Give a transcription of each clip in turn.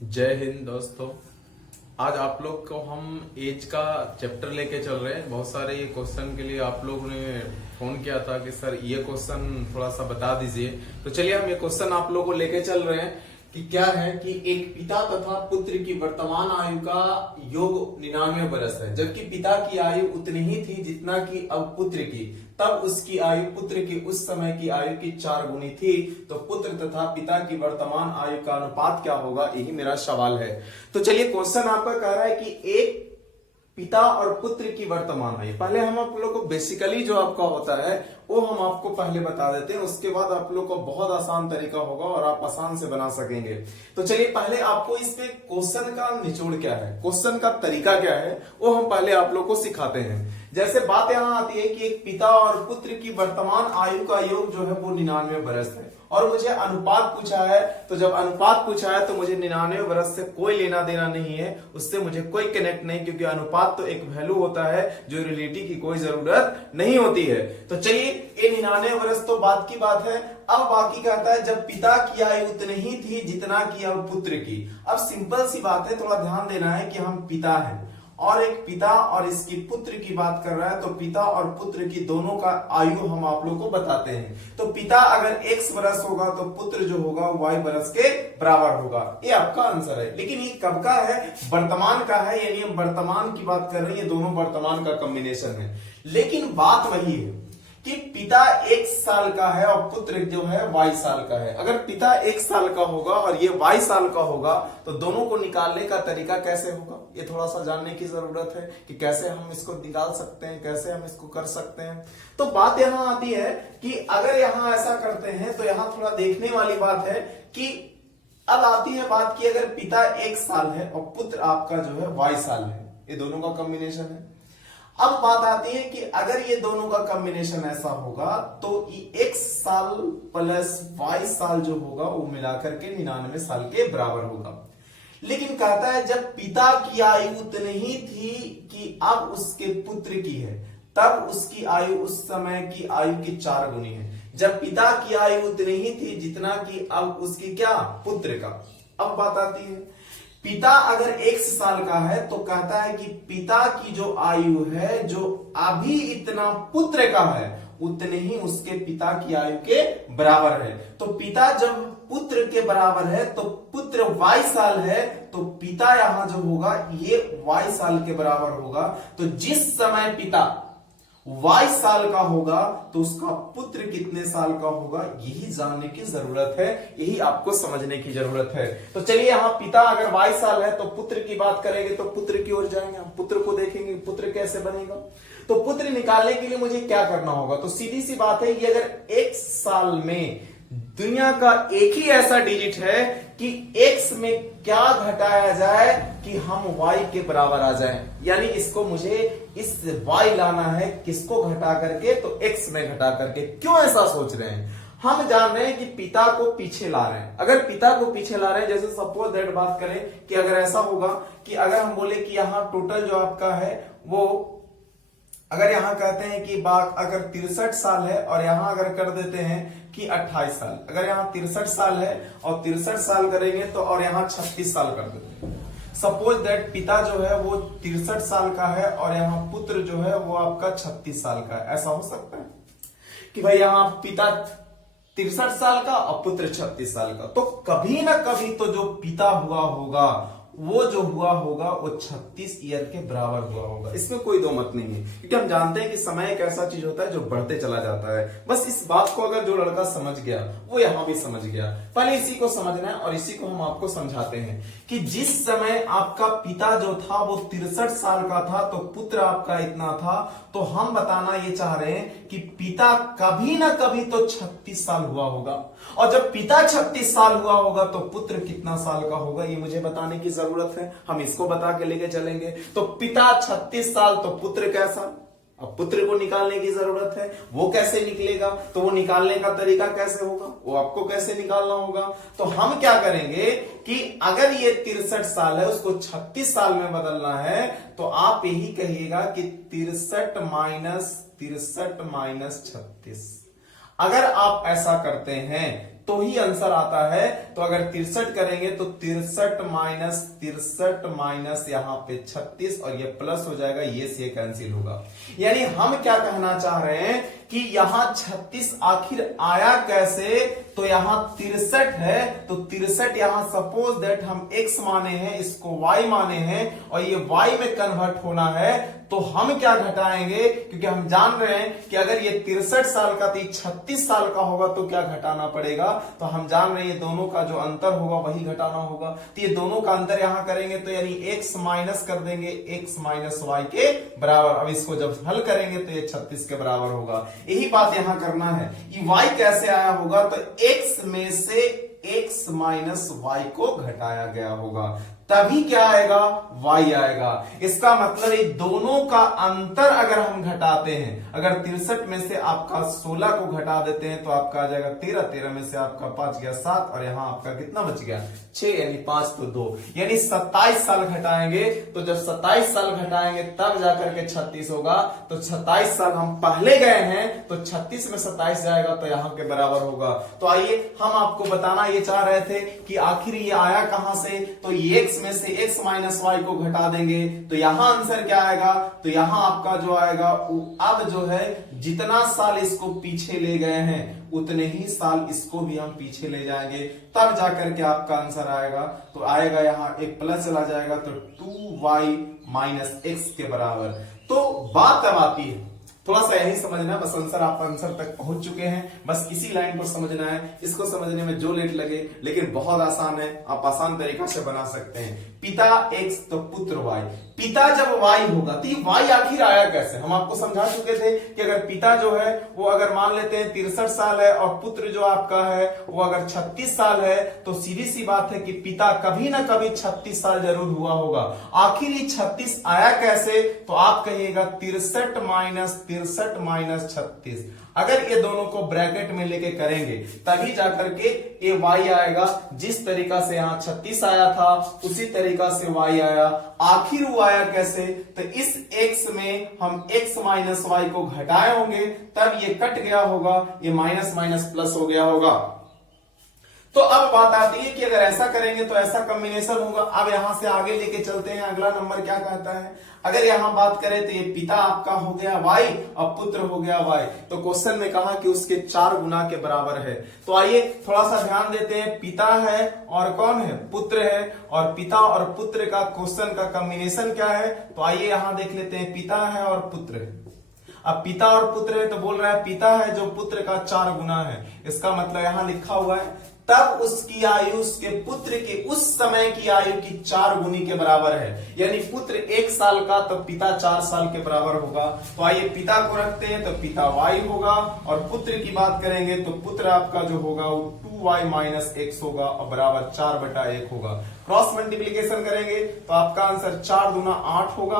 जय हिंद दोस्तों। आज आप लोग को हम एज का चैप्टर लेके चल रहे हैं। बहुत सारे ये क्वेश्चन के लिए आप लोगों ने फोन किया था कि सर ये क्वेश्चन थोड़ा सा बता दीजिए। तो चलिए हम ये क्वेश्चन आप लोगों को लेके चल रहे हैं कि क्या है कि एक पिता तथा पुत्र की वर्तमान आयु का योग 99 वर्ष है, जबकि पिता की आयु उतनी ही थी जितना कि अब पुत्र की। तब उसकी आयु पुत्र की उस समय की आयु की 4 गुनी थी। तो पुत्र तथा पिता की वर्तमान आयु का अनुपात क्या होगा, यही मेरा सवाल है। तो चलिए क्वेश्चन आपका कह रहा है कि एक पिता और पुत्र की वर्तमान आयु। पहले हम आप लोग को बेसिकली जो आपका होता है वो हम आपको पहले बता देते हैं, उसके बाद आप लोग को बहुत आसान तरीका होगा और आप आसान से बना सकेंगे। तो चलिए पहले आपको इसमें क्वेश्चन का निचोड़ क्या है, क्वेश्चन का तरीका क्या है, वो हम पहले आप लोग को सिखाते हैं। जैसे बात यहां आती है कि एक पिता और पुत्र की वर्तमान आयु का योग जो है वो 99 वर्ष है और मुझे अनुपात पूछा है। तो जब अनुपात पूछा है तो मुझे 99 वर्ष से कोई लेना देना नहीं है, उससे मुझे कोई कनेक्ट नहीं, क्योंकि अनुपात तो एक वैल्यू होता है जो रिलेटिव की कोई जरूरत नहीं होती है। तो चलिए ये 99 वर्ष तो बात की बात है। अब बाकी कहता है जब पिता की आयु उतनी ही थी जितना की अब पुत्र की। अब सिंपल सी बात है, थोड़ा ध्यान देना है कि हम पिता हैं और एक पिता और इसकी पुत्र की बात कर रहा है। तो पिता और पुत्र की दोनों का आयु हम आप लोग को बताते हैं। तो पिता अगर x वर्ष होगा तो पुत्र जो होगा y वर्ष के बराबर होगा। ये आपका आंसर है। लेकिन ये कब का है, वर्तमान का है, यानी हम वर्तमान की बात कर रहे हैं। ये दोनों वर्तमान का कॉम्बिनेशन है। लेकिन बात वही है कि पिता 1 साल का है और पुत्र जो है y साल का है। अगर पिता 1 साल का होगा और ये y साल का होगा तो दोनों को निकालने का तरीका कैसे होगा, ये थोड़ा सा जानने की जरूरत है कि कैसे हम इसको निकाल सकते हैं, कैसे हम इसको कर सकते हैं। तो बात यहां आती है कि अगर यहां ऐसा करते हैं तो यहां थोड़ा देखने वाली बात है कि अब आती है बात की अगर पिता 1 साल है और पुत्र आपका जो है y साल है, ये दोनों का कॉम्बिनेशन है। अब बात आती है कि अगर ये दोनों का कॉम्बिनेशन ऐसा होगा तो x साल प्लस y साल जो होगा वो मिलाकर के 99 साल के बराबर होगा। लेकिन कहता है जब पिता की आयु उतनी ही थी कि अब उसके पुत्र की है, तब उसकी आयु उस समय की आयु की 4 गुनी है। जब पिता की आयु उतनी ही थी जितना कि अब उसकी क्या, पुत्र का। अब बात आती है पिता अगर 1 साल का है तो कहता है कि पिता की जो आयु है जो अभी इतना पुत्र का है उतने ही उसके पिता की आयु के बराबर है। तो पिता जब पुत्र के बराबर है तो पुत्र y साल है तो पिता यहां जो होगा ये y साल के बराबर होगा। तो जिस समय पिता y साल का होगा तो उसका पुत्र कितने साल का होगा, यही जानने की जरूरत है, यही आपको समझने की जरूरत है। तो चलिए यहां पिता अगर y साल है तो पुत्र की बात करेंगे तो पुत्र की ओर जाएंगे, हम पुत्र को देखेंगे पुत्र कैसे बनेगा। तो पुत्र निकालने के लिए मुझे क्या करना होगा, तो सीधी सी बात है कि अगर 1 साल में दुनिया का एक ही ऐसा डिजिट है कि x में क्या घटाया जाए कि हम y के बराबर आ जाए, यानी इसको मुझे इस y लाना है, किसको घटा करके, तो x में घटा करके। क्यों ऐसा सोच रहे हैं, हम जान रहे हैं कि पिता को पीछे ला रहे हैं। अगर पिता को पीछे ला रहे हैं, जैसे सपोज दैट बात करें कि अगर ऐसा होगा कि अगर हम बोले कि यहां टोटल जो आपका है वो अगर यहां कहते हैं कि बात अगर 63 साल है और यहां अगर कर देते हैं कि 28 साल, अगर यहां 63 साल है और 63 साल करेंगे तो और यहां 36 साल कर देते हैं। सपोज दैट पिता जो है वो 63 साल का है और यहां पुत्र जो है वो आपका 36 साल का है। ऐसा हो सकता है कि भाई यहां पिता 63 साल का और पुत्र 36 साल का, तो कभी ना कभी तो जो पिता हुआ होगा वो जो हुआ होगा वो 36 ईयर के बराबर हुआ होगा। इसमें कोई दो मत नहीं है, क्योंकि हम जानते हैं कि समय एक ऐसा चीज होता है जो बढ़ते चला जाता है। बस इस बात को अगर जो लड़का समझ गया वो यहां भी समझ गया। पहले इसी को समझना है और इसी को हम आपको समझाते हैं कि जिस समय आपका पिता जो था वो 63 साल का था तो पुत्र आपका इतना था। तो हम बताना ये चाह रहे हैं कि पिता कभी ना कभी तो 36 साल हुआ होगा, और जब पिता 36 साल हुआ होगा तो पुत्र कितना साल का होगा, ये मुझे बताने की जरूरत है। हम इसको बता के लेके चलेंगे। तो पिता 36 साल तो पुत्र कैसा, अब पुत्र को निकालने की जरूरत है। वो कैसे निकलेगा, तो वो निकालने का तरीका कैसे होगा, वो आपको कैसे निकालना होगा। तो हम क्या करेंगे कि अगर ये 63 साल है उसको 36 साल में बदलना है तो आप यही कहिएगा कि 63 माइनस 36। अगर आप ऐसा करते हैं तो ही आंसर आता है। तो अगर 63 करेंगे तो 63 माइनस यहाँ पे 36 और ये प्लस हो जाएगा, ये से कैंसिल होगा। यानी हम क्या कहना चाह रहे हैं कि यहाँ 36 आखिर आया कैसे, तो यहाँ 63 है, तो 63 यहाँ सपोज दैट हम x माने हैं, इसको y माने हैं और ये y में कन्वर्ट होना है, तो हम क्या घटाएंगे, क्योंकि हम जान रहे हैं कि अगर ये 63 साल का तो 36 साल का होगा तो क्या घटाना पड़ेगा, तो हम जान रहे हैं ये दोनों का जो अंतर होगा वही घटाना होगा। तो ये दोनों का अंतर यहां करेंगे तो यानी x माइनस कर देंगे, x माइनस y के बराबर। अब इसको जब हल करेंगे तो ये 36 के बराबर होगा। यही बात यहां करना है। ये y कैसे आया होगा, तो x में से x माइनस y को घटाया गया होगा, तभी क्या आएगा, y आएगा। इसका मतलब ये दोनों का अंतर अगर हम घटाते हैं, अगर 63 में से आपका 16 को घटा देते हैं तो आपका आ जाएगा 13, 13 में से आपका 5 गया 7 और यहाँ आपका कितना बच गया 6, यानी 5 तो 2, यानी 27 साल घटाएंगे। तो जब 27 साल घटाएंगे तब जाकर के 36 होगा। तो 27 साल हम पहले गए हैं तो 36 में 27 जाएगा तो यहाँ के बराबर होगा। तो आइए हम आपको बताना ये चाह रहे थे कि आखिर ये आया कहां से, तो ये x में से x माइनस y को घटा देंगे तो यहां आंसर क्या आएगा, तो यहां आपका जो आएगा अब जो है जितना साल इसको पीछे ले गए हैं उतने ही साल इसको भी हम पीछे ले जाएंगे, तब जाकर के आपका आंसर आएगा। तो आएगा यहाँ एक प्लस चला जाएगा तो 2y माइनस x के बराबर। तो बात अब आती है, थोड़ा सा यही समझना है, बस आंसर आप आंसर तक पहुंच चुके हैं, बस इसी लाइन पर समझना है। इसको समझने में जो लेट लगे लेकिन बहुत आसान है, आप आसान तरीका से बना सकते हैं। पिता x तो पुत्र y, पिता जब y होगा तो ये y आखिर आया कैसे, हम आपको समझा चुके थे कि अगर पिता जो है वो अगर मान लेते हैं 63 साल है और पुत्र जो आपका है वो अगर 36 साल है, तो सीधी सी बात है कि पिता कभी ना कभी 36 साल जरूर हुआ होगा। आखिर ये 36 आया कैसे, तो आप कहिएगा 63 माइनस 36। अगर ये दोनों को ब्रैकेट में लेके करेंगे तभी जाकर के ये y आएगा। जिस तरीका से यहाँ 36 आया था उसी तरीका से y आया। आखिर वो आया कैसे, तो इस x में हम x माइनस y को घटाए होंगे तब ये कट गया होगा, ये माइनस माइनस प्लस हो गया होगा। तो अब बात आती है कि अगर ऐसा करेंगे तो ऐसा कॉम्बिनेशन होगा। अब यहां से आगे लेके चलते हैं, अगला नंबर क्या कहता है। अगर यहां बात करें तो ये पिता आपका हो गया y और पुत्र हो गया y, तो क्वेश्चन में कहा कि उसके 4 गुना के बराबर है। तो आइए थोड़ा सा ध्यान देते हैं, पिता है और कौन है, पुत्र है, और पिता और पुत्र का क्वेश्चन का कॉम्बिनेशन क्या है, तो आइए यहां देख लेते हैं। पिता है और पुत्र है। अब पिता और पुत्र है तो बोल रहा है पिता है जो पुत्र का 4 गुना है, इसका मतलब यहां लिखा हुआ है तब उसकी आयु उसके पुत्र के उस समय की आयु की 4 गुनी के बराबर है। यानी पुत्र 1 साल का तो पिता 4 साल के बराबर होगा। तो आइए पिता को रखते हैं तो पिता y होगा, और पुत्र की बात करेंगे तो पुत्र आपका जो होगा वो 2y माइनस x होगा और बराबर 4/1 होगा। क्रॉस मल्टीप्लीकेशन करेंगे तो आपका आंसर 4 दूना 8 होगा।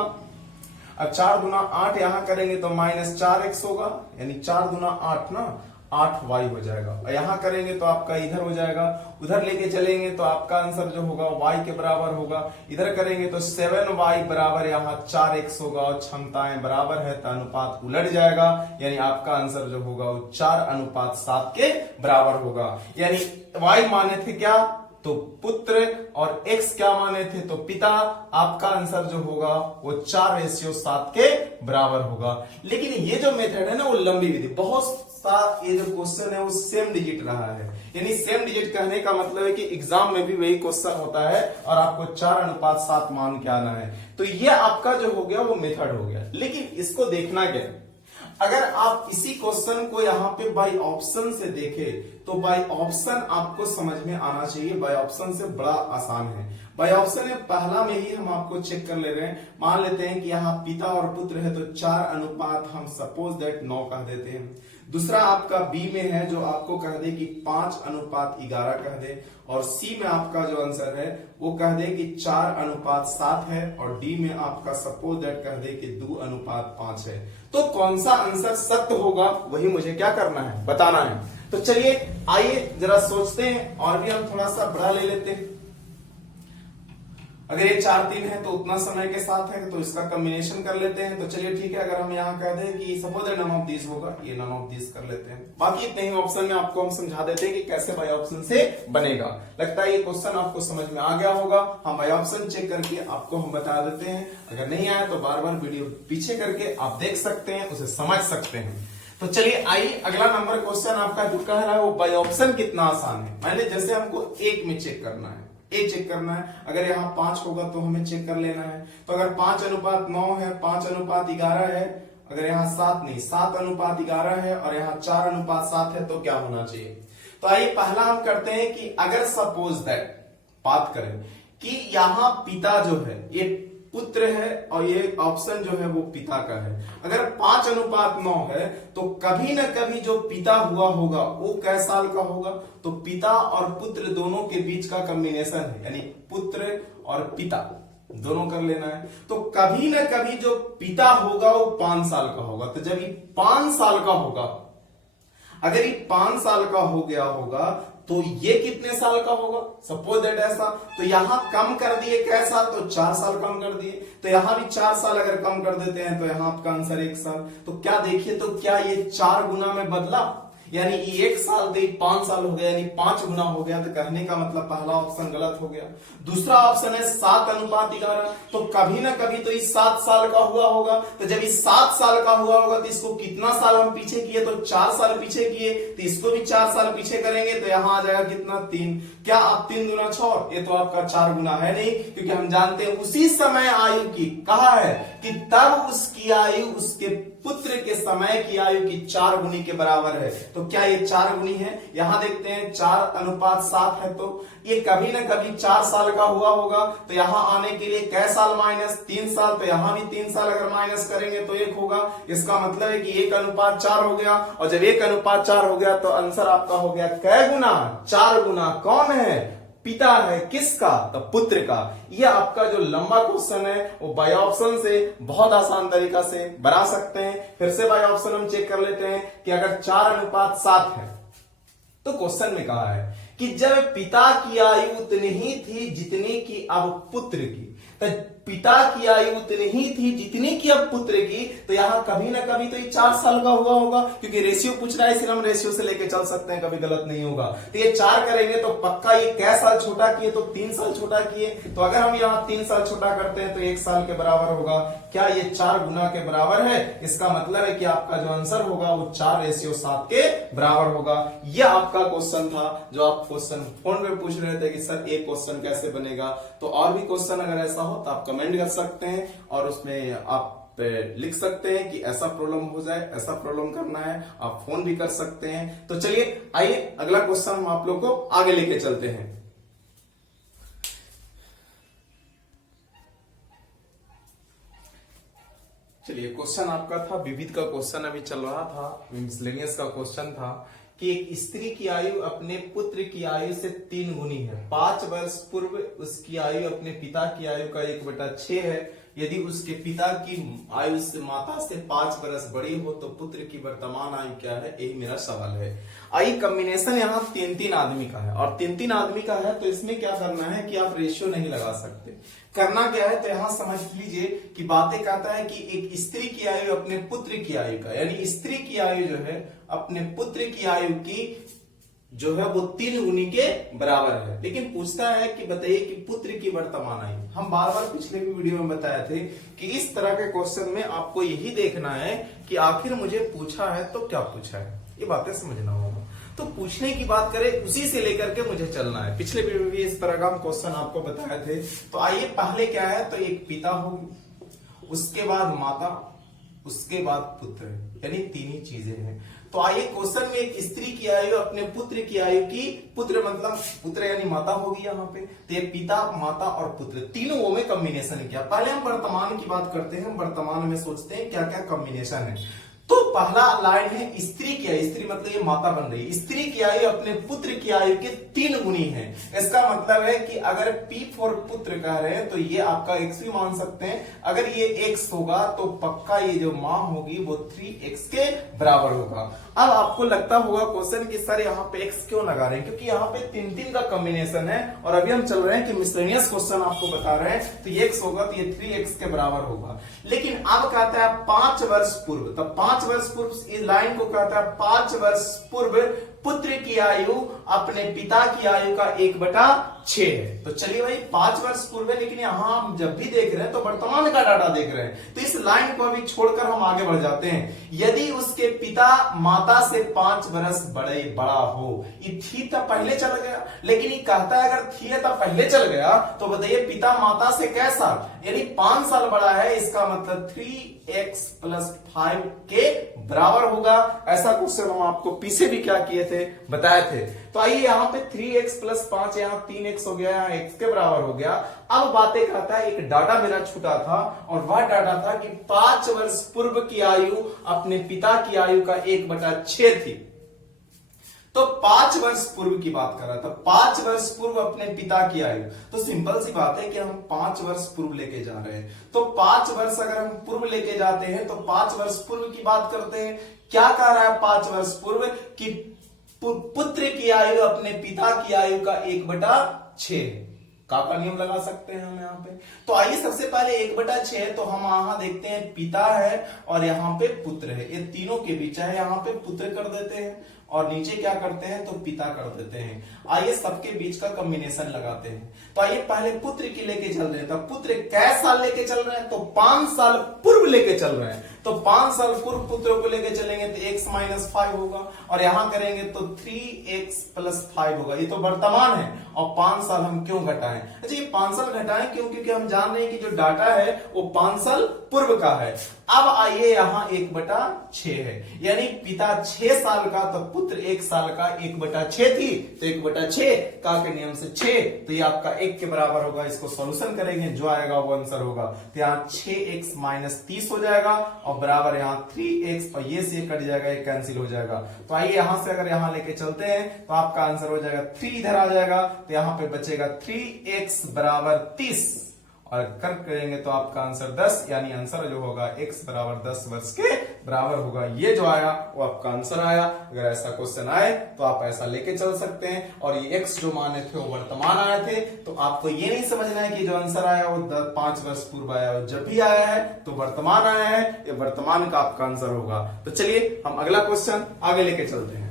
अब 4 दूना 8 यहां करेंगे तो माइनस 4x होगा, यानी 4 दूना 8 ना 8y हो जाएगा। और यहां करेंगे तो आपका इधर हो जाएगा, उधर लेके चलेंगे तो आपका आंसर जो होगा y के बराबर होगा। इधर करेंगे तो 7y बराबर यहाँ 4x होगा, और क्षमताएं बराबर है तो अनुपात उलट जाएगा, यानी आपका आंसर जो होगा वो 4:7 के बराबर होगा। यानी y माने थे क्या, तो पुत्र, और x क्या माने थे तो पिता। आपका आंसर जो होगा वो 4:7 के बराबर होगा। लेकिन ये जो मेथड है ना वो लंबी विधि, बहुत सा ये जो क्वेश्चन है वो सेम डिजिट रहा है। यानी सेम डिजिट कहने का मतलब है कि एग्जाम में भी वही क्वेश्चन होता है और आपको 4:7 मान के आना है। तो ये आपका जो हो गया वो मेथड हो गया। लेकिन इसको देखना क्या, अगर आप इसी क्वेश्चन को यहाँ पे बाय ऑप्शन से देखें तो बाय ऑप्शन आपको समझ में आना चाहिए। बाय ऑप्शन से बड़ा आसान है। बाय ऑप्शन में पहला में ही हम आपको चेक कर ले रहे हैं। मान लेते हैं कि यहाँ पिता और पुत्र है तो 4 हम सपोज दैट 9 कह देते हैं। दूसरा आपका बी में है जो आपको कह दे कि 5:11 कह दे, और सी में आपका जो आंसर है वो कह दे कि 4:7 है, और डी में आपका सपोज दैट कह दे कि 2:5 है। तो कौन सा आंसर सत्य होगा वही मुझे क्या करना है, बताना है। तो चलिए आइए जरा सोचते हैं, और भी हम थोड़ा सा बड़ा ले लेते हैं। अगर ये 4 3 है तो उतना समय के साथ है, तो इसका कॉम्बिनेशन कर लेते हैं। तो चलिए ठीक है, अगर हम यहाँ कह दें कि सपोज नन ऑफ दिस होगा, ये नन ऑफ दिस कर लेते हैं। बाकी इतने ही ऑप्शन में आपको हम समझा देते हैं कि कैसे बाय ऑप्शन से बनेगा। लगता है ये क्वेश्चन आपको समझ में आ गया होगा। हम बाय ऑप्शन चेक करके आपको हम बता देते हैं। अगर नहीं आया तो बार बार वीडियो पीछे करके आप देख सकते हैं, उसे समझ सकते हैं। तो चलिए आइए, अगला नंबर क्वेश्चन आपका जो कह रहा है वो बाय ऑप्शन कितना आसान है। मान लीजिए जैसे हमको 1 में चेक करना है, ए चेक करना है। अगर यहाँ 5 होगा तो हमें चेक कर लेना है। तो अगर 5:9 है, 5:11 है, अगर यहाँ 7 नहीं 7:11 है और यहाँ 4:7 है तो क्या होना चाहिए। तो आइए पहला हम करते हैं कि अगर सपोज दैट बात करें कि यहाँ पिता जो है ये पुत्र है और ये ऑप्शन जो है वो पिता का है। अगर 5:9 है तो कभी न कभी जो पिता हुआ होगा वो कै साल का होगा, तो पिता और पुत्र दोनों के बीच का कॉम्बिनेशन है, यानी पुत्र और पिता दोनों कर लेना है। तो कभी न कभी जो पिता होगा वो 5 साल का होगा। तो जब ये 5 साल का होगा, अगर ये 5 साल का हो गया होगा तो ये कितने साल का होगा, सपोज दैट ऐसा। तो यहां कम कर दिए कैसा, तो 4 साल कम कर दिए। तो यहां भी 4 साल अगर कम कर देते हैं तो यहां आपका आंसर 1 साल। तो क्या देखिए, तो क्या ये 4 गुना में बदला, यानी 1 साल दे 5 साल हो गया, यानी 5 गुना हो गया। तो कहने का मतलब पहला ऑप्शन गलत हो गया। दूसरा ऑप्शन है 7:11, तो कभी ना कभी तो इस 7 साल का हुआ होगा। तो जब इस 7 साल का हुआ होगा तो इसको कितना साल हम पीछे किए, तो 4 साल पीछे किए। तो इसको भी 4 साल पीछे करेंगे तो यहां आ जाएगा कितना 3। क्या आप 3 दूना 6, ये तो आपका 4 गुना है नहीं, क्योंकि हम जानते हैं उसी समय आयु की कहा है कि तब उसकी आयु उसके पुत्र के समय की आयु की 4 गुनी के बराबर है। तो क्या ये 4 गुनी है। यहां देखते हैं 4:7 है, तो ये कभी ना कभी 4 साल का हुआ होगा। तो यहां आने के लिए कै साल माइनस 3 साल, तो यहां भी 3 साल अगर माइनस करेंगे तो 1 होगा। इसका मतलब है कि 1:4 हो गया। और जब 1:4 हो गया तो आंसर आपका हो गया कै गुना, 4 गुना। कौन है, पिता है, किसका, तो पुत्र का। ये आपका जो लंबा क्वेश्चन है वो बाय ऑप्शन से बहुत आसान तरीका से बना सकते हैं। फिर से बाय ऑप्शन हम चेक कर लेते हैं कि अगर 4:7 है तो क्वेश्चन में कहा है कि जब पिता की आयु उतनी ही थी जितनी की अब पुत्र की, तो पिता की आयु उतनी ही थी जितनी की अब पुत्र की, तो यहां कभी ना कभी तो ये 4 साल का हुआ होगा, क्योंकि रेशियो पूछ रहा है इसलिए हम रेशियो से लेके चल सकते हैं, कभी गलत नहीं होगा। तो ये 4 करेंगे तो पक्का ये कै साल छोटा किए, तो 3 साल छोटा किए। तो अगर हम यहाँ 3 साल छोटा करते हैं तो 1 साल के बराबर होगा। क्या ये 4 गुना के बराबर है। इसका मतलब है कि आपका जो आंसर होगा वो 4:7 के बराबर होगा। यह आपका क्वेश्चन था जो आप क्वेश्चन फोन में पूछ रहे थे कि सर एक क्वेश्चन कैसे बनेगा। तो और भी क्वेश्चन अगर ऐसा हो तो आप कमेंट कर सकते हैं और उसमें आप लिख सकते हैं कि ऐसा प्रॉब्लम हो जाए, ऐसा प्रॉब्लम करना है। आप फोन भी कर सकते हैं। तो चलिए आइए अगला क्वेश्चन हम आप लोग को आगे लेके चलते हैं। चलिए क्वेश्चन आपका था विविध का क्वेश्चन अभी चल रहा था, मिसलेनियस का क्वेश्चन था कि एक स्त्री की आयु अपने पुत्र की आयु से 3 गुनी है। 5 वर्ष पूर्व उसकी आयु अपने पिता की आयु का 1/6 है। यदि उसके पिता की आयु से माता से 5 वर्ष बड़ी हो तो पुत्र की वर्तमान आयु क्या है, यही मेरा सवाल है। आइए कॉम्बिनेशन यहाँ 3-3 आदमी का है और 3-3 आदमी का है, तो इसमें क्या करना है कि आप रेशियो नहीं लगा सकते। करना क्या है, तो यहाँ समझ लीजिए कि बातें कहता है कि एक स्त्री की आयु अपने पुत्र की आयु का, यानी स्त्री की आयु जो है अपने पुत्र की आयु की जो है वो 3 गुनी के बराबर है। लेकिन पूछता है कि बताइए कि पुत्र की वर्तमान आयु। हम बार बार पिछले भी वीडियो में बताए थे कि इस तरह के क्वेश्चन में आपको यही देखना है कि आखिर मुझे पूछा है तो क्या पूछा है, ये बातें समझना होगा। तो पूछने की बात करें उसी से लेकर के मुझे चलना है। पिछले वीडियो में भी इस तरह का हम क्वेश्चन आपको बताए थे। तो आइए पहले क्या है, तो एक पिता होगी, उसके बाद माता, उसके बाद पुत्र, यानी 3 ही चीजें हैं। तो आइए क्वेश्चन में एक स्त्री की आयु अपने पुत्र की आयु की, पुत्र मतलब पुत्र यानी माता होगी यहाँ पे। तो ये पिता, माता और पुत्र तीनों वो में कॉम्बिनेशन किया। पहले हम वर्तमान की बात करते हैं, हम वर्तमान में सोचते हैं क्या क्या कॉम्बिनेशन है। तो पहला लाइन है स्त्री की आयु, स्त्री मतलब ये माता बन रही है, स्त्री की आयु अपने पुत्र की आयु के 3 गुनी है। इसका मतलब है कि अगर P फॉर पुत्र कह रहे हैं तो ये आपका x भी मान सकते हैं। अगर ये x होगा तो पक्का ये जो मां होगी वो 3x के बराबर होगा। अब आपको लगता होगा क्वेश्चन कि सर यहाँ पे x क्यों लगा रहे हैं, क्योंकि यहाँ पे 3 का कॉम्बिनेशन है और अभी हम चल रहे हैं कि मिसलेनियस क्वेश्चन आपको बता रहे हैं, तो ये x होगा तो ये 3x के बराबर होगा। लेकिन अब कहता है 5 वर्ष पूर्व, तब 5 वर्ष पूर्व इस लाइन को कहता है 5 वर्ष पूर्व पुत्र की आयु अपने पिता की आयु का 1/6 है। तो चलिए भाई 5 वर्ष पूर्व है, लेकिन यहाँ हम जब भी देख रहे हैं तो वर्तमान का डाटा देख रहे हैं, तो इस लाइन को अभी छोड़कर हम आगे बढ़ जाते हैं। यदि उसके पिता माता से 5 वर्ष बड़ा हो, ये थी तब पहले चल गया, लेकिन ये कहता है अगर थी तब पहले चल गया तो बताइए पिता माता से कैसा, यानी 5 साल बड़ा है, इसका मतलब 3x + 5 के बराबर होगा। ऐसा क्वेश्चन हम आपको पीछे भी क्या किए थे, बताए थे। तो आइए यहाँ पे 3x + 5, यहाँ 3x हो गया, यहाँ x के बराबर हो गया। अब बातें कहता है एक डाटा मेरा छूटा था और वह डाटा था कि 5 वर्ष पूर्व की आयु अपने पिता की आयु का 1/6 थी। तो 5 वर्ष पूर्व की बात कर रहा था, 5 वर्ष पूर्व अपने पिता की आयु, तो सिंपल सी बात है कि हम 5 वर्ष पूर्व लेके जा रहे हैं। तो 5 वर्ष अगर हम पूर्व लेके जाते हैं तो 5 वर्ष पूर्व की बात करते हैं। क्या कह रहा है 5 वर्ष पूर्व की पुत्र की आयु अपने पिता की आयु का 1/6 का नियम लगा सकते हैं हम यहाँ पे। तो आइए सबसे पहले 1/6 है, तो हम यहाँ देखते हैं पिता है और यहाँ पे पुत्र है, ये तीनों के बीच है, यहाँ पे पुत्र कर देते हैं और नीचे क्या करते हैं तो पिता कर देते हैं। आइए सबके बीच का कॉम्बिनेशन लगाते हैं। तो आइए पहले पुत्र की लेके चल रहे हैं, तो पुत्र कै साल लेके चल रहे हैं, तो 5 साल पूर्व लेके चल रहे हैं। तो 5 साल पूर्व पुत्र को लेके चलेंगे तो x - 5 होगा और यहां करेंगे तो 3x + 5 होगा। ये तो वर्तमान है और 5 साल हम क्यों घटाएं? अच्छा ये 5 साल घटाएं क्यों? क्योंकि हम जान रहे हैं कि जो डाटा है वो 5 साल पूर्व का है। अब आइए यहाँ 1/6 है, यानी पिता 6 साल का तो पुत्र 1 साल का 1/6 थी, तो 1/6 का के नियम से 6, तो ये आपका 1 के बराबर होगा। इसको सॉल्यूशन करेंगे, जो आएगा वो आंसर होगा। तो यहाँ 6x - 30 हो जाएगा और बराबर यहाँ 3x, और ये से कट जाएगा, ये कैंसिल हो जाएगा। तो आइए यहां से अगर यहां लेके चलते हैं तो आपका आंसर हो जाएगा 3 इधर आ जाएगा, तो यहाँ पे बचेगा 3x = 30 और कर करेंगे तो आपका आंसर 10, यानी आंसर जो होगा x = 10 वर्ष के बराबर होगा। ये जो आया वो आपका आंसर आया। अगर ऐसा क्वेश्चन आए तो आप ऐसा लेके चल सकते हैं। और ये x जो माने थे वो वर्तमान आए थे, तो आपको ये नहीं समझना है कि जो आंसर आया वो 5 वर्ष पूर्व आया, वो जब भी आया है तो वर्तमान आया है, ये वर्तमान का आपका आंसर होगा। तो चलिए हम अगला क्वेश्चन आगे लेके चलते हैं।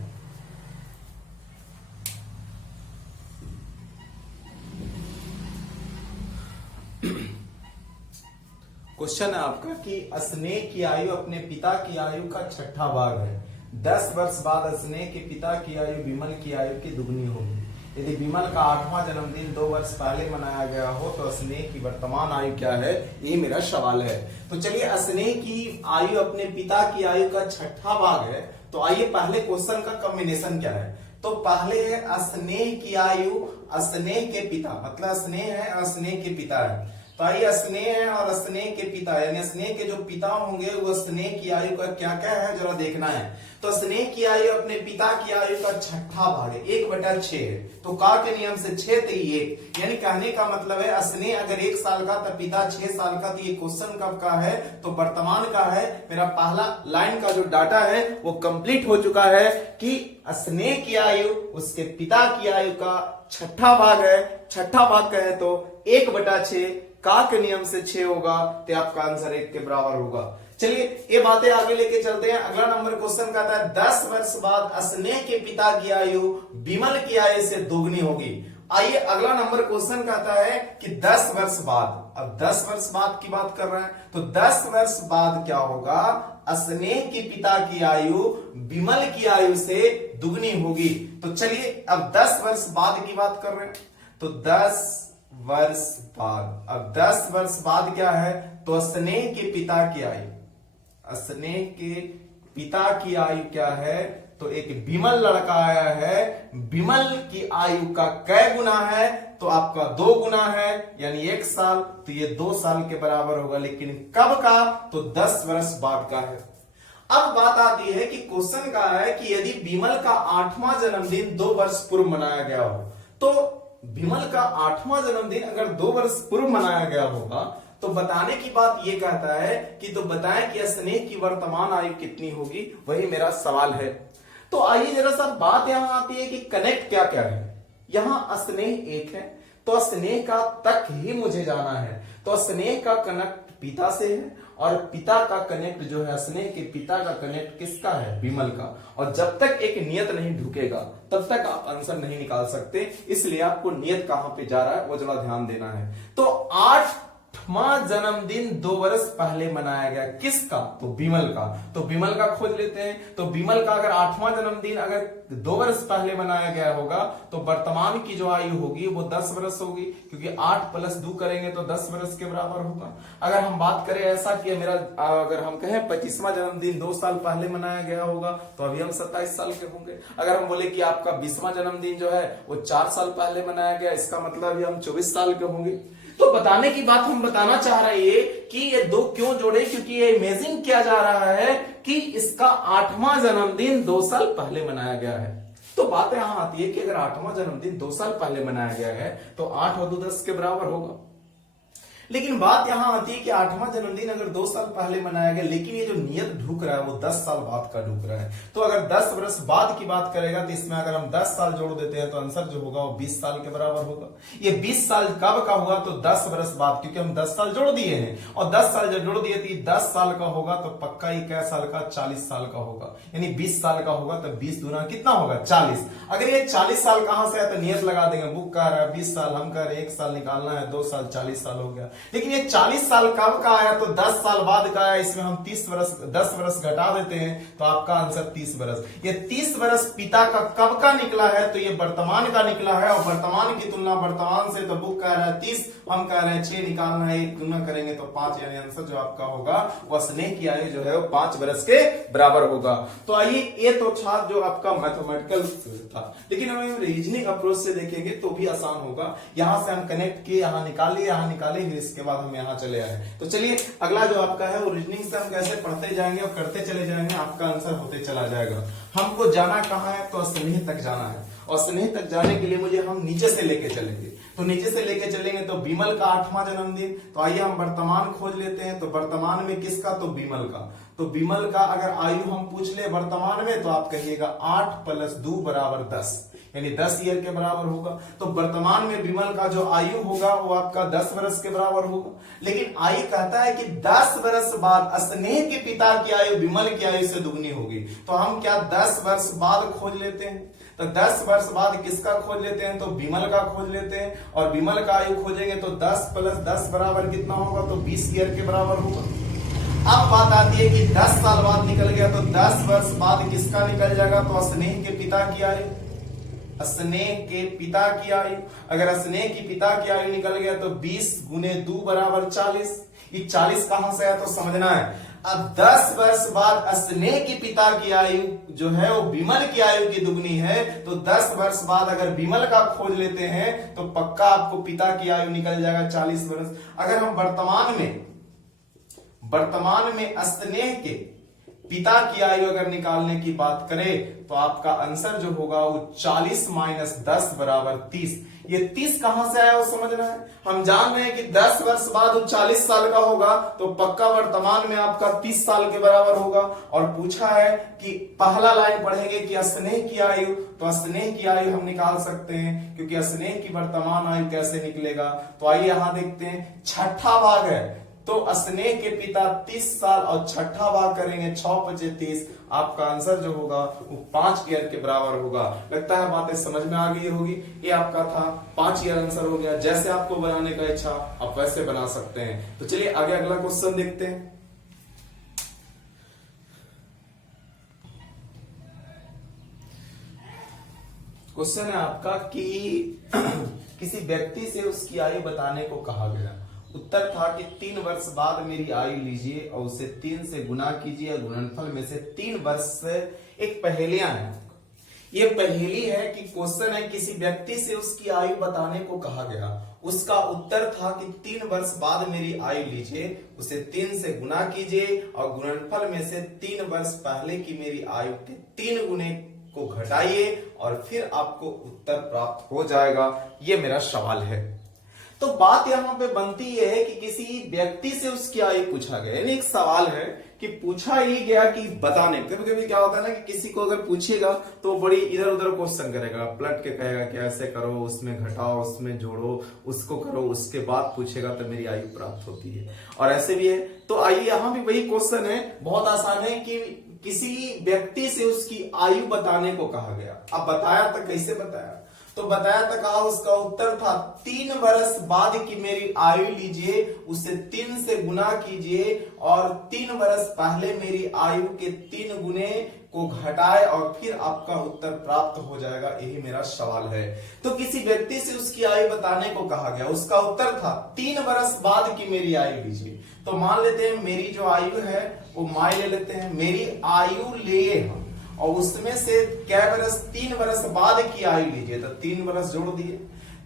क्वेश्चन है आपका कि स्नेह की आयु अपने पिता की आयु का 6ठा भाग है। 10 वर्ष बाद स्नेह के पिता की आयु विमल की आयु की दुगनी होगी। यदि विमल का 8वां जन्मदिन 2 वर्ष पहले मनाया गया हो तो स्नेह की वर्तमान आयु क्या है, ये मेरा सवाल है। तो चलिए स्नेह की आयु अपने पिता की आयु का 6ठा भाग है, तो आइए पहले क्वेश्चन का कॉम्बिनेशन क्या है। तो पहले है स्नेह की आयु, स्नेह के पिता, मतलब स्नेह है स्नेह के पिता है। तो आइए स्नेह है और स्नेह के पिता, यानी स्नेह के जो पिता होंगे वो स्नेह की आयु का क्या क्या है जरा देखना है। तो स्नेह की आयु अपने पिता की आयु का 6ठा भाग है, 1/6 है। तो का के नियम से 6 तो 1, यानी कहने का मतलब है स्नेह अगर 1 साल का तो पिता 6 साल का। तो ये क्वेश्चन कब का है, तो वर्तमान का है। मेरा पहला लाइन का जो डाटा है वो कंप्लीट हो चुका है कि स्नेह की आयु उसके पिता की आयु का 6ठा भाग है। 6ठा भाग का है तो 1/6 का के नियम से 6 होगा, तो आपका आंसर 1 के बराबर होगा। चलिए ये बातें आगे लेके चलते हैं। अगला नंबर क्वेश्चन कहता है 10 वर्ष बाद स्नेह के पिता की आयु विमल की आयु से दोगुनी होगी। आइए अगला नंबर क्वेश्चन कहता है कि 10 वर्ष बाद, अब 10 वर्ष बाद की बात कर रहे हैं, तो 10 वर्ष बाद क्या होगा, स्नेह के पिता की आयु विमल की आयु से दुगनी होगी। तो चलिए अब 10 वर्ष बाद की बात कर रहे हैं, तो 10 वर्ष बाद, अब 10 वर्ष बाद क्या है, तो स्नेह के पिता की आयु, स्नेह के पिता की आयु क्या है, तो एक विमल लड़का आया है, विमल की आयु का कै गुना है, तो आपका 2 गुना है, यानी 1 साल, तो ये 2 साल के बराबर होगा। लेकिन कब का, तो 10 वर्ष बाद का है। अब बात आती है कि क्वेश्चन का है कि यदि विमल का 8वां जन्मदिन 2 वर्ष पूर्व मनाया गया हो, तो विमल का 8वां जन्मदिन अगर 2 वर्ष पूर्व मनाया गया होगा तो बताने की बात ये कहता है कि तो बताएं कि स्नेह की वर्तमान आयु कितनी होगी, वही मेरा सवाल है। तो आइए जरा सा बात यहां आती है कि कनेक्ट क्या क्या है। यहां स्नेह एक है, तो स्नेह का तक ही मुझे जाना है। तो स्नेह का कनेक्ट पिता से है और पिता का कनेक्ट जो है, स्नेह के पिता का कनेक्ट किसका है, विमल का। और जब तक एक नियत नहीं ढुकेगा तब तक आप आंसर नहीं निकाल सकते, इसलिए आपको नियत कहां पे जा रहा है वो जरा ध्यान देना है। तो 8वां जन्मदिन 2 वर्ष पहले मनाया गया, किसका, तो विमल का। तो विमल का खोज लेते हैं। तो विमल का अगर 8वां जन्मदिन अगर 2 वर्ष पहले मनाया गया होगा तो वर्तमान की जो आयु होगी वो 10 वर्ष होगी, क्योंकि 8 + 2 करेंगे तो 10 वर्ष के बराबर होगा। अगर हम बात करें ऐसा कि मेरा अगर हम कहें 25वां जन्मदिन 2 साल पहले मनाया गया होगा तो अभी हम 27 साल के होंगे। अगर हम बोले कि आपका 20वां जन्मदिन जो है वो 4 साल पहले मनाया गया, इसका मतलब अभी हम 24 साल के होंगे। तो बताने की बात हम बताना चाह रहे हैं कि ये दो क्यों जोड़े, क्योंकि ये इमेजिन किया जा रहा है कि इसका 8वां जन्मदिन 2 साल पहले मनाया गया है। तो बात यहां आती है कि अगर 8वां जन्मदिन 2 साल पहले मनाया गया है तो 8 और 2 10 के बराबर होगा। लेकिन बात यहां आती है कि 8वां जन्मदिन अगर 2 साल पहले मनाया गया, लेकिन ये जो नियत ढूक रहा है वो 10 साल बाद का ढूक रहा है। तो अगर 10 वर्ष बाद की बात करेगा तो इसमें अगर हम 10 साल जोड़ देते हैं तो आंसर जो होगा वो 20 साल के बराबर होगा। ये 20 साल कब का हुआ, तो 10 वर्ष बाद, क्योंकि हम 10 साल जोड़ दिए हैं और 10 साल जब जोड़ दिए तो 10 साल का होगा तो पक्का ही क्या साल का, 40 साल का होगा। यानी 20 साल का होगा तो 20 दूना कितना होगा, 40। अगर ये 40 साल कहां से है तो नियत लगा देंगे, बुक कह रहा है 20 साल, हम कह रहे हैं 1 साल निकालना है, 2 साल 40 साल हो गया। लेकिन ये 40 साल कब का आया, तो 10 साल बाद का आया। इसमें हम 10 वर्ष घटा देते हैं तो आपका आंसर 30 वर्ष। ये 30 वर्ष पिता का कब का निकला है, तो ये वर्तमान का निकला है। और वर्तमान की तुलना वर्तमान से तो बुक कह रहा है 30, हम कह रहे हैं 6 निकालना है, एक गुना करेंगे तो 5, यानी आंसर जो आपका होगा वह स्नेह की आयु जो है वो 5 वर्ष के बराबर होगा। तो आइए, ये तो था जो आपका मैथमेटिकल था, लेकिन हम रीजनिंग अप्रोच से देखेंगे तो भी आसान होगा। यहां से हम कनेक्ट किए, यहां निकाले, फिर इसके बाद हम यहाँ चले आए। तो चलिए अगला जो आपका है वो रीजनिंग से हम कैसे पढ़ते जाएंगे और करते चले जाएंगे, आपका आंसर होते चला जाएगा। हमको जाना कहाँ है, तो स्नेह तक जाना है। और स्नेह तक जाने के लिए मुझे हम नीचे से लेके चलेंगे। तो नीचे से लेके चलेंगे तो विमल का 8वां जन्मदिन, तो आइए हम वर्तमान खोज लेते हैं। तो वर्तमान में किसका, तो विमल का। तो विमल का अगर आयु हम पूछ ले वर्तमान में तो आप कहिएगा 8 + 2 = 10, यानी 10 ईयर के बराबर होगा। तो वर्तमान में विमल का जो आयु होगा वो आपका 10 वर्ष के बराबर होगा। लेकिन आई कहता है कि 10 वर्ष बाद स्नेह के पिता की आयु विमल की आयु से दुगनी होगी। तो हम क्या 10 वर्ष बाद खोज लेते हैं। तो 10 वर्ष बाद किसका खोज लेते हैं, तो विमल का खोज लेते हैं। और विमल का आयु खोजेंगे तो 10 + 10 बराबर कितना होगा, तो 20 ईयर के बराबर होगा। अब बात आती है कि 10 साल बाद निकल गया तो 10 वर्ष बाद किसका निकल जाएगा, तो स्नेह के पिता की आयु। स्नेह के पिता की आयु, अगर स्नेह की पिता की आयु निकल गया तो 20 × 2 = 40। ये 40 कहां से आया तो समझना है। अब 10 वर्ष बाद स्नेह की पिता की आयु जो है वो विमल की आयु की दुगनी है। तो 10 वर्ष बाद अगर विमल का खोज लेते हैं तो पक्का आपको पिता की आयु निकल जाएगा 40 वर्ष। अगर हम वर्तमान में स्नेह के पिता की आयु अगर निकालने की बात करें तो आपका आंसर जो होगा वो 40 - 10 = 30। ये 30 कहां से आया वो समझना है। हम जान रहे हैं कि 10 वर्ष बाद वो 40 साल का होगा तो पक्का वर्तमान में आपका 30 साल के बराबर होगा। और पूछा है कि पहला लाइन पढ़ेंगे कि स्नेह की आयु, तो स्नेह की आयु हम निकाल सकते हैं, क्योंकि स्नेह की वर्तमान आयु कैसे निकलेगा। तो आइए यहां देखते हैं, छठा भाग है तो स्नेह के पिता 30 साल और छठा भाग करेंगे 6 × 5 = 30। आपका आंसर जो होगा वो 5 ईयर के बराबर होगा। लगता है बातें समझ में आ गई होगी। ये आपका था 5 ईयर आंसर हो गया। जैसे आपको बनाने का इच्छा आप वैसे बना सकते हैं। तो चलिए आगे अगला क्वेश्चन देखते हैं। क्वेश्चन है आपका कि किसी व्यक्ति से उसकी आयु बताने को कहा गया। उत्तर था कि 3 वर्ष बाद मेरी आयु लीजिए और उसे 3 से गुना कीजिए और गुणनफल में से 3 वर्ष से एक पहेलियां है। ये पहेली है कि क्वेश्चन है किसी व्यक्ति से उसकी आयु बताने को कहा गया। उसका उत्तर था कि 3 वर्ष बाद मेरी आयु लीजिए, उसे 3 से गुना कीजिए और गुणनफल में से 3 वर्ष पहले की मेरी आयु के 3 गुने को घटाइए और फिर आपको उत्तर प्राप्त हो जाएगा। ये मेरा सवाल है। तो बात यहाँ पे बनती यह है कि किसी व्यक्ति से उसकी आयु पूछा गया, यानी एक सवाल है कि पूछा ही गया कि बताने। कभी कभी क्या होता है ना कि किसी को अगर पूछेगा तो बड़ी इधर उधर क्वेश्चन करेगा, पलट के कहेगा कि ऐसे करो, उसमें घटाओ, उसमें जोड़ो, उसको करो, उसके बाद पूछेगा तो मेरी आयु प्राप्त होती है। और ऐसे भी है। तो आइए यहाँ भी वही क्वेश्चन है, बहुत आसान है कि किसी व्यक्ति से उसकी आयु बताने को कहा गया। अब बताया तो कैसे बताया, तो बताया तो कहा, उसका उत्तर था 3 वर्ष बाद की मेरी आयु लीजिए, उसे 3 से गुना कीजिए और 3 वर्ष पहले मेरी आयु के 3 गुने को घटाए और फिर आपका उत्तर प्राप्त हो जाएगा। यही मेरा सवाल है। तो किसी व्यक्ति से उसकी आयु बताने को कहा गया, उसका उत्तर था 3 वर्ष बाद की मेरी आयु लीजिए। तो मान लेते हैं मेरी जो आयु है वो माई ले लेते हैं, मेरी आयु लिए हम और उसमें से क्या वर्ष, 3 वर्ष बाद की आयु लीजिए, तो 3 वर्ष जोड़ दिए,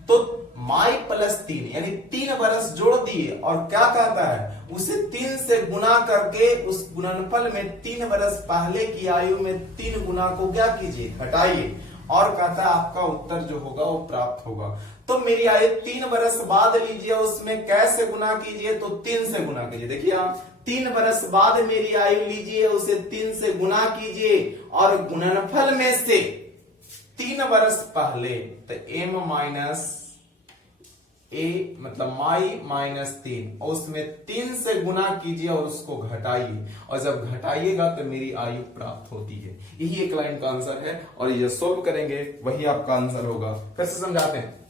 तो माई प्लस 3 यानी 3 वर्ष जोड़ दिए और क्या कहता है, उसे 3 से गुना करके उस गुणनफल में 3 वर्ष पहले की आयु में 3 गुना को क्या कीजिए, घटाइए और कहता है आपका उत्तर जो होगा वो प्राप्त होगा। तो मेरी आयु 3 वर्ष बाद लीजिए, उसमें कैसे गुना कीजिए, तो 3 से गुना कीजिए। देखिए आप 3 वर्ष बाद मेरी आयु लीजिए, उसे 3 से गुना कीजिए और गुणनफल में से 3 वर्ष पहले, तो m माइनस ए मतलब माई माइनस 3 और उसमें 3 से गुना कीजिए और उसको घटाइए और जब घटाइएगा तो मेरी आयु प्राप्त होती है। यही एक लाइन का आंसर है और ये सोल्व करेंगे वही आपका आंसर होगा। फिर से समझाते हैं।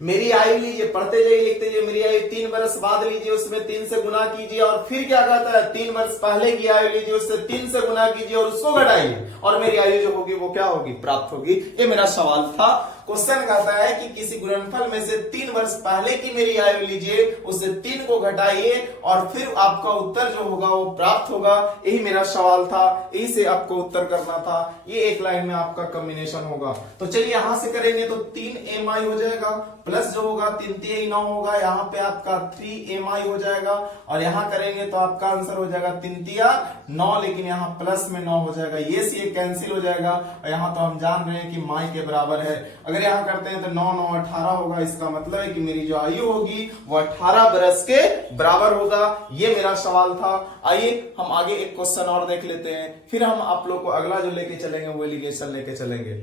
मेरी आयु लीजिए, पढ़ते जाइए लिखते जाइए, मेरी आयु 3 वर्ष बाद लीजिए, उसमें 3 से गुना कीजिए और फिर क्या कहता है, 3 वर्ष पहले की आयु लीजिए, उससे 3 से गुना कीजिए और उसको घटाइए और मेरी आयु जो होगी वो क्या होगी, प्राप्त होगी। ये मेरा सवाल था। क्वेश्चन कहता है कि किसी गुणनफल में से 3 वर्ष पहले की मेरी आयु लीजिए, उससे 3 को घटाइए और फिर आपका उत्तर जो होगा वो प्राप्त होगा। यही मेरा सवाल था, यही से आपको उत्तर करना था। ये एक लाइन में आपका कॉम्बिनेशन होगा। तो चलिए यहां से करेंगे तो 3mi हो जाएगा, प्लस जो होगा 3 3 9 होगा, यहाँ पे आपका 3mi हो जाएगा और यहाँ करेंगे तो आपका आंसर हो जाएगा 3 3 9, लेकिन यहाँ प्लस में 9 हो जाएगा, ये से कैंसिल हो जाएगा और यहाँ तो हम जान रहे हैं कि माई के बराबर है। अगर यहाँ करते हैं तो 9 9 18 होगा, इसका मतलब है कि मेरी जो आयु होगी वो 18 वर्ष के बराबर होगा। ये मेरा सवाल था। आइए हम आगे एक क्वेश्चन और देख लेते हैं, फिर हम आप लोग को अगला जो लेके चलेंगे वो एलिगेशन लेके चलेंगे।